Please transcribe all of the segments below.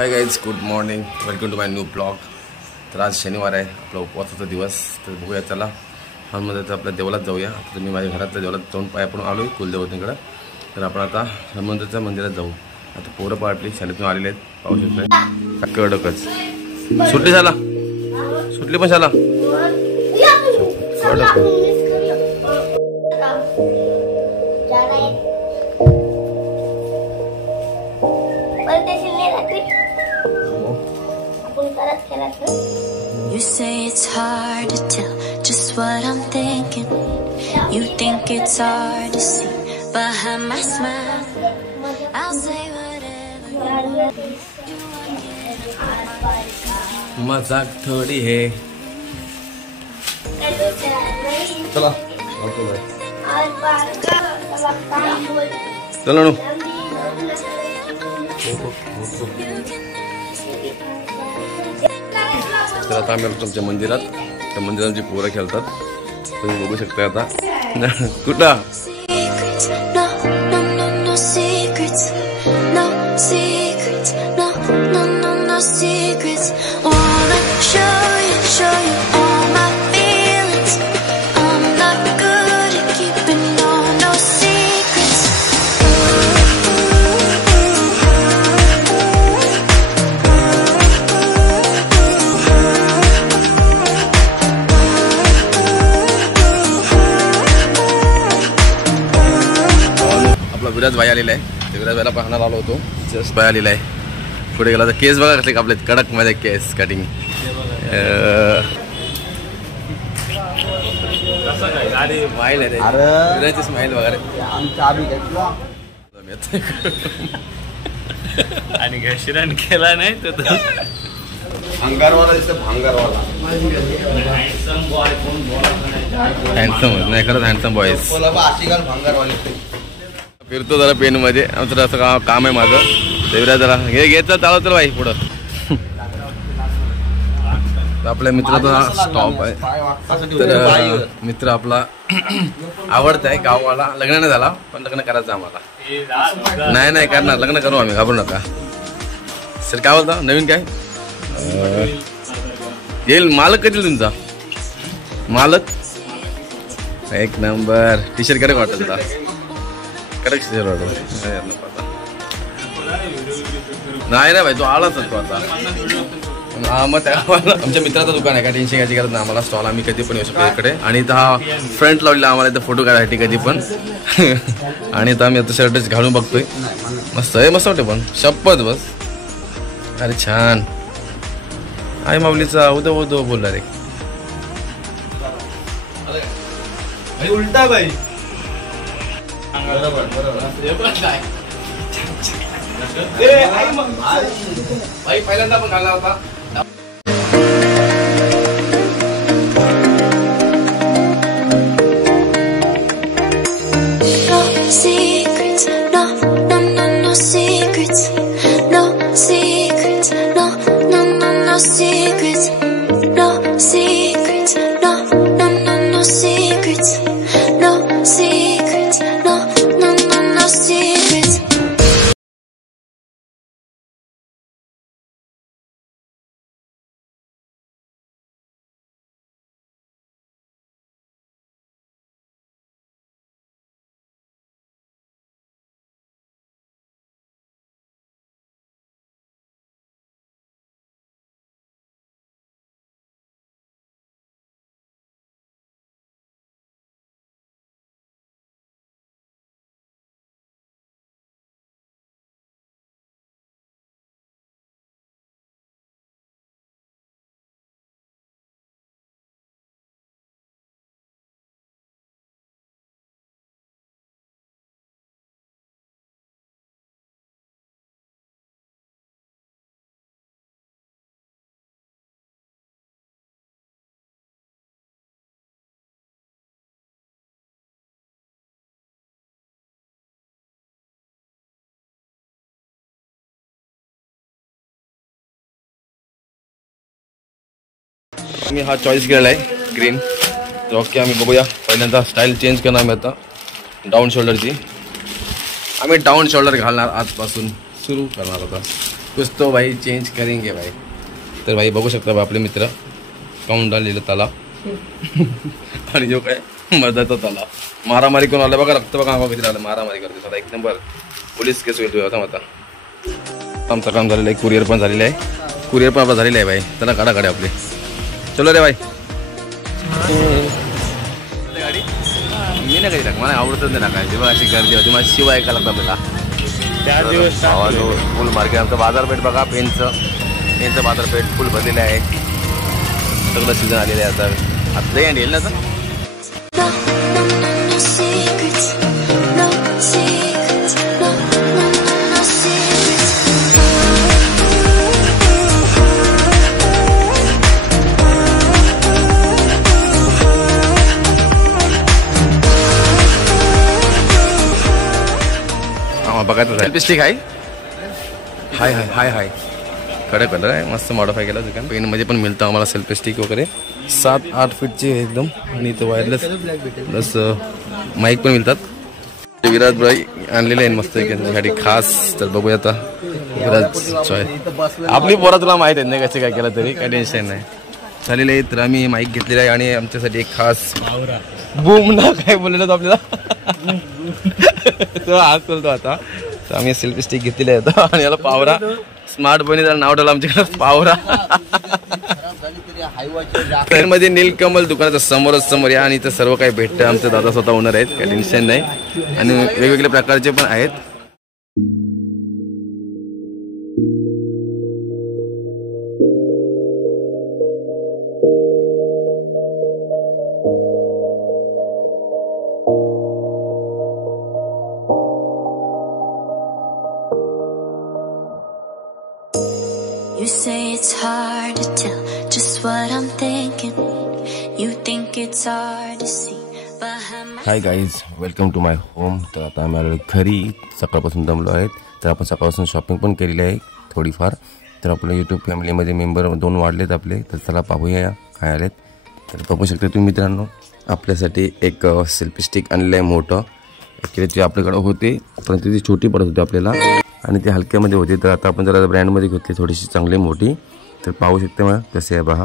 High guys, good morning, welcome to my new blog. तर आज शनिवार आहे, आपला उपवासाचा दिवस. तर बघूया, चला हनुमंताच्या आपल्या देवळात जाऊया. आता मी माझ्या घरातल्या देवळात जाऊन पाया पडून आलो आहे कुलदेवतेकडं. तर आपण आता हनुमंताच्या मंदिरात जाऊ. आता पोरं पाटली शाळेतून आलेले आहेत, पाहू शकतोय. कडकच सुट्टी झाला, सुटली पण झाला You say it's hard to tell just what I'm thinking. You think it's hard to see behind my smile. I'll say whatever. मजाक थोडी है. चला चला नो. तर आता आम्ही तुमच्या मंदिरात, त्या मंदिराची पोरं खेळतात, तुम्ही बघू शकता. आता कुठं विराज भाई आलेला आहे. विराज भाईला पाहण्याला आलो होतो. जस्ट भाई आलेला आहे. पुढे गेला तर केस बघा कसे आपले कडक मध्ये केस कटिंग. स्माइल आहे, विराजची स्माइल वगैरे आणि घशिरण केला नाही तर भांगारवाला दिसतं. भांगारवाला हँडसम नाही खरंच, हँडसम बॉयज. भांगारवाले फिरतो जरा पेन मध्ये. आमचं असं काम आहे माझं. देवरा जरा हे घेतलं चालव तर भाई पुढं. आपल्या मित्राचा स्टॉप आहे. तर मित्र आपला आवडता आहे, गाववाला. लग्न नाही झाला पण लग्न करायचं आम्हाला. नाही करणार, लग्न करू आम्ही, घाबरू नका. सर काय बोलता, नवीन काय येईल? मालक कधी तुमचा मालक एक नंबर. टी शर्ट कडे वाटत करेक्ट नाही ना भाई, तो आलाच तो आता. मग आमच्या मित्राचं दुकान आहे, काय टेन्शन घ्यायची गरज नाही आम्हाला. स्टॉल आम्ही कधी पण येऊ शकतो इकडे. आणि इथं हा फ्रंट लावलेला आम्हाला इथं फोटो काढायसाठी कधी पण. आणि इथं आम्ही आता शर्टच घालून बघतोय. मस्त आहे, मस्त वाटते पण शपथ बस. अरे छान. आई माऊलीचा उदो बोलला रे. उलटा बाई पहिल्यांदा पण घालला होता. मी हा चॉईस केलेला आहे ग्रीन. तर ओके, आम्ही बघूया. पहिल्यांदा स्टाईल चेंज करणार आम्ही आता. डाऊन शोल्डरची आम्ही डाऊन शोल्डर घालणार, आजपासून सुरू करणार आता. कुछ तो भाई चेंज करेंगे भाई. तर भाई बघू शकता आपले मित्र काउंट लिहिलं तलाव आणि जो काय मधाचा तलाव. मारामारी करून आला बघा, रक्त बघा किती आलं, मारामारी करते स्वतः 1 नंबर. पोलीस केस होईल होता आता. आमचं काम झालेलं आहे, कुरिअर पण झालेलं आहे, कुरिअर पण आपला झालेलं आहे भाई. त्याला गाडा गाडी आपली. चलो रे भाई. गाडी मी नाही कधी टाक, मला आवडतच नाही टाकायची. जेव्हा अशी गर्दी होती मला शिवाय ऐकायला लागतं आपल्याला. त्या दिवस फुल मार्केट आमचं बाजारपेठ बघा. पेनचं बाजारपेठ फुल भरलेलं आहे. सगळं सीझन आलेलं आहे आता. आता एंड येईल ना आता. No, no, no, no secrets. No secrets. No, no, no, no secrets. बघायचं सेल्फी स्टिक आहे. हाय हाय हाय हाय कडक कलर आहे, मस्त मॉडिफाय केला दुकान. पेनमध्ये पण मिळतं आम्हाला सेल्फी स्टिक वगैरे. 7-8 फीटची एकदम. आणि इथं वायरलेस प्लस माईक पण मिळतात. विराज भाई आणलेले आहे मस्त त्यांच्यासाठी खास. तर बघूया आता विराज चॉय. आपली पोरा तुला माहीत आहे नाही कसे काय केलं तरी काय टेन्शन नाही झालेलं आहे. तर आम्ही माईक घेतलेला आहे आणि आमच्यासाठी एक खास बूम ना काय बोललेलं होतं आपल्याला तो आज बोलतो आता. तर आम्ही सेल्फी स्टिक घेतलेला आहे आणि याला पावरा स्मार्ट बनी त्याला नाव ठेवलं आमच्याकडे पावरा. मध्ये नीलकमल दुकानाचं समोर या आणि इथं सर्व काही भेटतं. आमचे दादा स्वतः ओनर आहेत, काही टेन्शन नाही. आणि वेगवेगळ्या प्रकारचे पण आहेत. You say it's hard to tell just what I'm thinking. You think it's hard to see behind my. Hi guys, welcome to my home. तर आता आम्ही आलेलो घरी. सकाळपासून दमलो आहेत. तर आपण सकाळपासून शॉपिंग पण केलेली आहे थोडीफार. तर आपल्या यूट्यूब फॅमिलीमध्ये मेंबर 2 वाढलेत आपले. तर चला पाहूया काय आलेत. तर बघू शकता तुम्ही मित्रांनो, आपल्यासाठी एक सेल्फी स्टिक आणलेलं आहे मोठं. ॲक्च्युली ते आपल्याकडे होते परंतु ती छोटी पडत होती आपल्याला आणि ते हलक्यामध्ये होते. तर आता आपण जरा ब्रँडमध्ये घेतली थोडीशी चांगली मोठी. तर पाहू शकते मग कसे आहे पहा.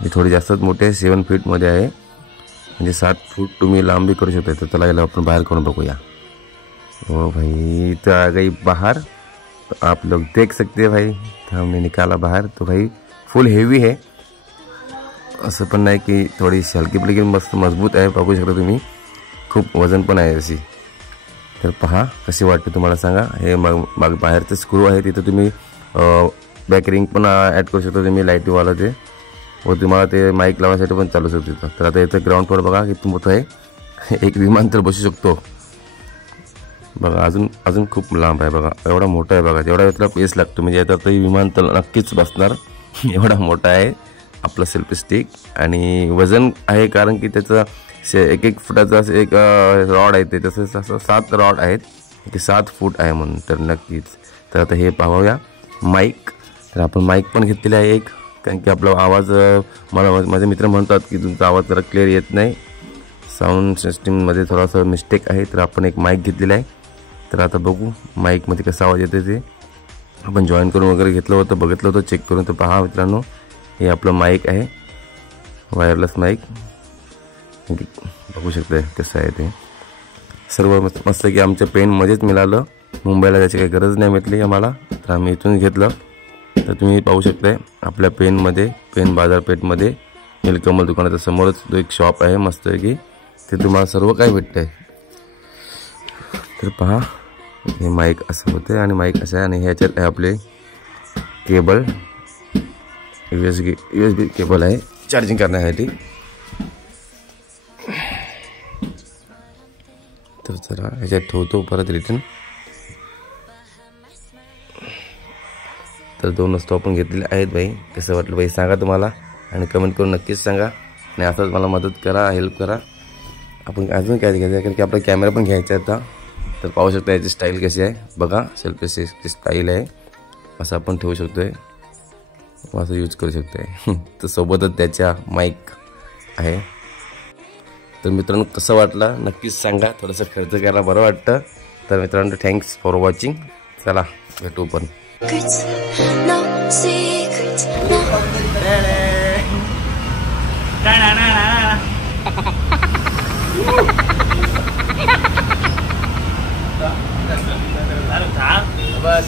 ही थोडी जास्तच मोठी आहे, 7 फीटमध्ये आहे. म्हणजे 7 फूट तुम्ही लांबी करू शकता. तर त्याला याला आपण बाहेर करून बघूया. ओ भाई तो आ गई बाहर. तो आप लोग देख सकते हैं भाई, तो हमने निकाला बाहर. तो भाई फुल हेवी है, असं पण नाही की थोडीशी हलकी पडली, मस्त मजबूत आहे. बघू शकता तुम्ही, खूप वजन पण आहे अशी. तर पहा कशी वाटते तुम्हाला सांगा. हे मग बाहेरचं स्क्रू आहे तिथं तुम्ही बॅक रिंग पण ॲड करू शकता तुम्ही लाईटवाला ते. व तुम्हाला ते माईक लावण्यासाठी पण चालू शकतो तिथं. तर आता इथं ग्राउंड फ्लोअर बघा किती मोठं आहे. एक विमानतळ बसू शकतो बघा. अजून खूप लांब आहे बघा. एवढा मोठा आहे बघा. जेवढा यातला पेस लागतो म्हणजे आता ते विमानतळ नक्कीच बसणार. एवढा मोठा आहे आपला सेल्फी स्टिक. आणि वजन आहे कारण की त्याचं 1-1 फुटाचा असं एक रॉड आहे. ते तसं 7 रॉड आहेत की 7 फूट आहे म्हणून. तर नक्कीच. तर आता हे पाहूया माईक. तर आपण माईक पण घेतलेला आहे एक, कारण की आपला आवाज माझे मित्र म्हणतात की तुमचा आवाज जरा क्लिअर येत नाही, साऊंड सिस्टीममध्ये थोडासा मिस्टेक आहे. तर आपण एक माईक घेतलेला आहे. तर आता बघू माईकमध्ये कसा आवाज येते ते. आपण जॉईन करून वगैरे घेतलं होतं, बघितलं होतं चेक करून. तर पहा मित्रांनो, हे आपलं माईक आहे, वायरलेस माईक. बघू शकता कसं आहे ते. सर्व मस्त की आमच्या पेनमध्येच मिळालं. मुंबईला त्याची काही गरज नाही भेटली आम्हाला, तर आम्ही इथून घेतलं. तर तुम्ही पाहू शकताय आपल्या पेनमध्ये, पेन बाजारपेठमध्ये नीलकमल दुकानाच्या समोरच तो एक शॉप आहे मस्त की, ते तुम्हाला सर्व काही भेटतं आहे. तर पहा हे माईक असं होतं आणि माईक असं आहे. आणि ह्याच्यात आहे आपले केबल, USB केबल आहे चार्जिंग करण्यासाठी. तर जरा ह्याच्यात ठेवतो परत रिटर्न. तर 2 वस्तू आपण घेतलेल्या आहेत भाई. कसं वाटलं भाई सांगा तुम्हाला आणि कमेंट करून नक्कीच सांगा. आणि असंच मला मदत करा, हेल्प करा. आपण अजून काय घ्यायचं आहे कारण की आपला कॅमेरा पण घ्यायचा आहे आता. तर पाहू शकता याची स्टाईल कशी आहे बघा. सेल्फी स्टाईल आहे, असं आपण ठेवू शकतो आहे, असं यूज करू शकतो आहे. तर सोबतच त्याच्या माईक आहे. तर मित्रांनो कसं वाटलं नक्कीच सांगा. थोडंसं खर्च करायला बरं वाटतं तर मित्रांनो थँक्स फॉर वॉचिंग. चला भेटू पण. No secrets, no. बस